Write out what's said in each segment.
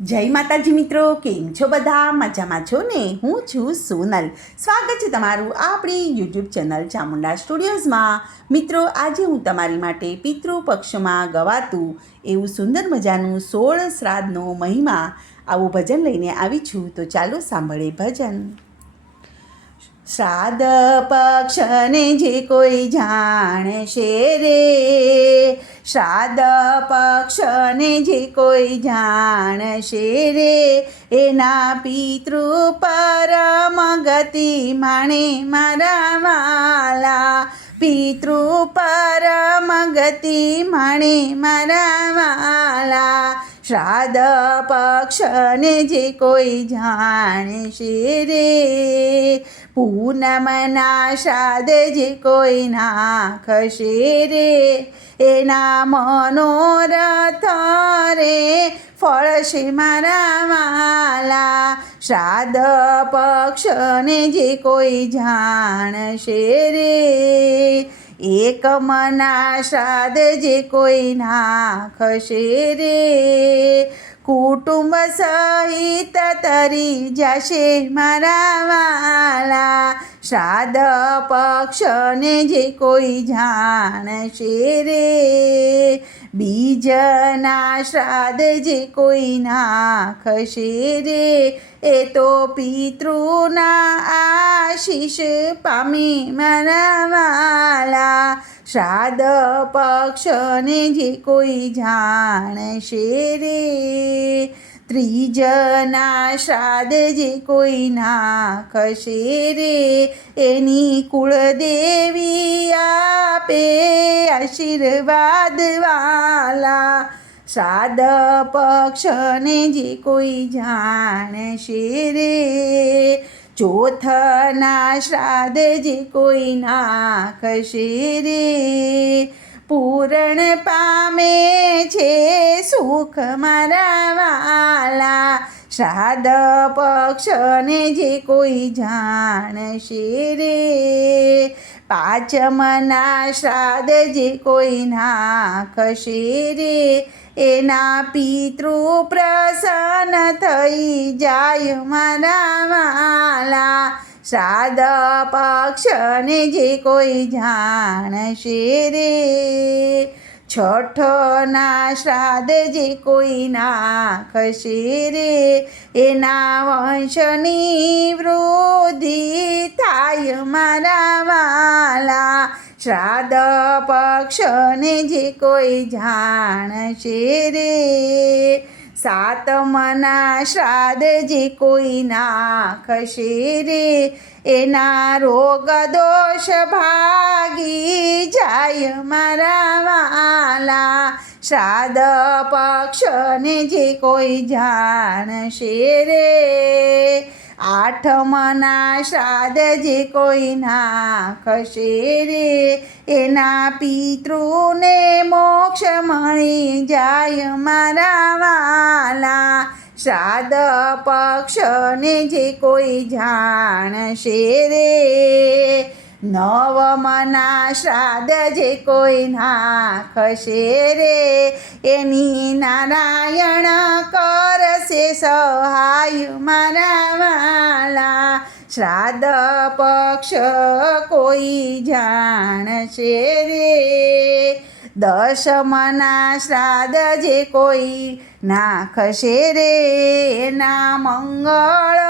જય માતાજી મિત્રો, કેમ છો બધા? મજામાં છો ને? હું છું સોનલ. સ્વાગત છે તમારું આપણી યુટ્યુબ ચેનલ ચામુંડા સ્ટુડિયોઝમાં. મિત્રો, આજે હું તમારી માટે પિતૃપક્ષમાં ગવાતું એવું સુંદર મજાનું 16 શ્રાદ્ધનો મહિમા આવું ભજન લઈને આવી છું. તો ચાલો સાંભળે ભજન. શ્રાદ્ધ પક્ષને જે કોઈ જાણશે રે, શ્રાદ્ધ પક્ષને જે કોઈ જાણશે રે, એના પિતૃ પરમ ગતિ માણે મારા વાલા, પિતૃ પરમ ગતિ માણે મારા વાલા. શ્રાદ્ધ પક્ષને જે કોઈ જાણશે રે, પૂનમના શ્રાદ્ધ જે કોઈ નાખશે રે, એના મનોરથ રે ફળશે મારા વાલા. શ્રાદ્ધ પક્ષને જે કોઈ જાણશે રે, એકમના શ્રાદ્ધ જે કોઈ નાખશે રે, કુટુંબ સહિત તરી જશે મારા વાલા. શ્રાદ્ધ પક્ષને જે કોઈ જાણશે રે, બીજના શ્રાદ્ધ જે કોઈ નાખશે રે, એ તો પિતૃના આશીષ પામી મારા વાલા. શ્રાદ્ધ પક્ષને જે કોઈ જાણશે રે, ત્રીજના શ્રાદ્ધ જે કોઈ નાખશે રે, એની કુળદેવી આપે આશીર્વાદ વાલા. શ્રાદ્ધ પક્ષને જે કોઈ જાણશે રે, ચોથના શ્રાદ્ધ જે કોઈ નાખશે રે, પૂરણ પામે છે સુખ મારા વાલા. શ્રાદ્ધ પક્ષને જે કોઈ જાણશે રે, પાંચમના શ્રાદ્ધ જે કોઈ નાખશે રે, એના પિતૃ પ્રસન્ન થઈ જાય મારા વાલા. શ્રાદ્ધ પક્ષને જે કોઈ જાણશે રે, છઠ્ઠના શ્રાદ્ધ જે કોઈ નાખશે રે, એના વંશની વૃદ્ધિ થાય મારા વાલા. શ્રાદ્ધ પક્ષને જે કોઈ જાણશે રે, સાતમના શ્રાદ્ધ જે કોઈ નાખશે રે, એના રોગ દોષ ભાગી જાય મારા વાલા. શ્રાદ્ધ પક્ષને જે કોઈ જાણશે રે, આઠમના શ્રાદ્ધ જે કોઈ નાખશે રે, એના પિતૃને મોક્ષ મળી જાય મારા વાલા. શ્રાદ્ધ પક્ષને જે કોઈ જાણશે રે, નવમના શ્રાદ્ધ જે કોઈ નાખશે રે, એની નારાયણ કરશે સહાય મારા વાલા. શ્રાદ્ધ પક્ષ કોઈ જાણશે રે, દશમના શ્રાદ્ધ જે કોઈ નાખશે રે, એના મંગળ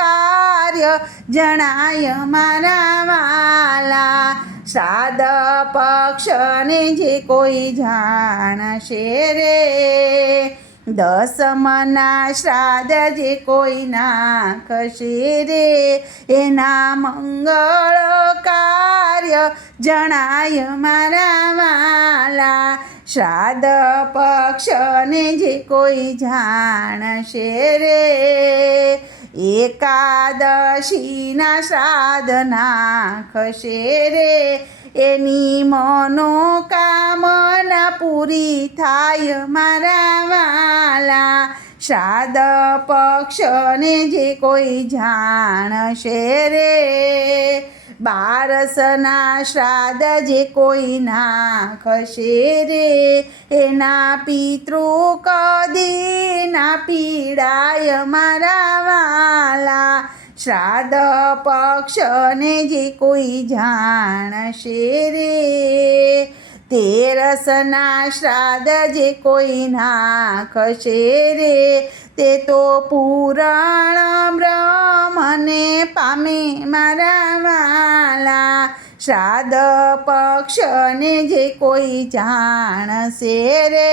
કાર્ય જણાય મારા વાલા. શ્રાદ્ધ પક્ષને જે કોઈ જાણશે રે, દસમના શ્રાદ્ધ જે કોઈ નાખશે રે, એના મંગળ કાર્ય જણાય મારા વાલા. શ્રાદ્ધ પક્ષને જે કોઈ જાણશે રે, એકાદશીના શ્રાદ્ધ નાખશે રે, એની મનોકામના પૂરી થાય મારા વાલા. શ્રાદ્ધ પક્ષને જે કોઈ જાણશે રે, બારસના શ્રાદ્ધ જે કોઈ નાખશે રે એના પિતૃ કદી ના પીડાય મારા વાલા. શ્રાદ્ધ પક્ષને જે કોઈ જાણશે રે તેરસના શ્રાદ્ધ જે કોઈ નાખશે રે તે તો પૂરણ બ્રહ્મને પામે મારા વાલા. શ્રાદ્ધ પક્ષને જે કોઈ જાણશે રે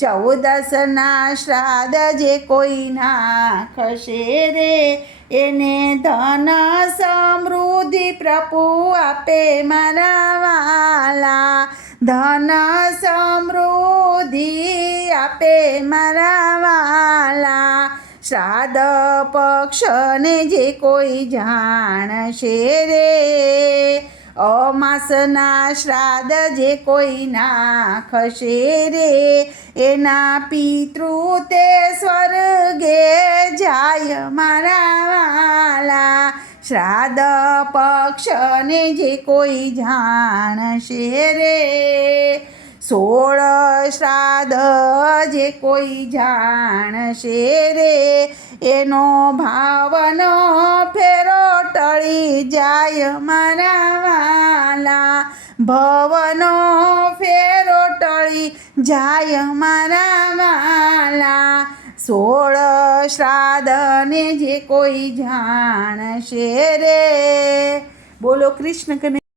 14ના શ્રાદ્ધ જે કોઈ નાખશે રે એને ધન સમૃદ્ધિ પ્રભુ આપે મારા વાલા. ધન સમૃદ્ધિ આપે મારા વાલા. શ્રાદ્ધ પક્ષને જે કોઈ જાણશે રે અમાસના શ્રાદ્ધ જે કોઈ નાખશે રે એના પિતૃ તે સ્વર્ગે જાય મારા વાલા. શ્રાદ્ધ પક્ષને જે કોઈ જાણશે રે 16 શ્રાદ્ધ જે કોઈ જાણશે રે એનો ભાવનો ફેરો ટળી જાય મારા વાલા. ભવનો ફેરો ટળી જાય મારા વાલા. 16 શ્રાદ્ધને જે કોઈ જાણશે રે. બોલો કૃષ્ણ કને.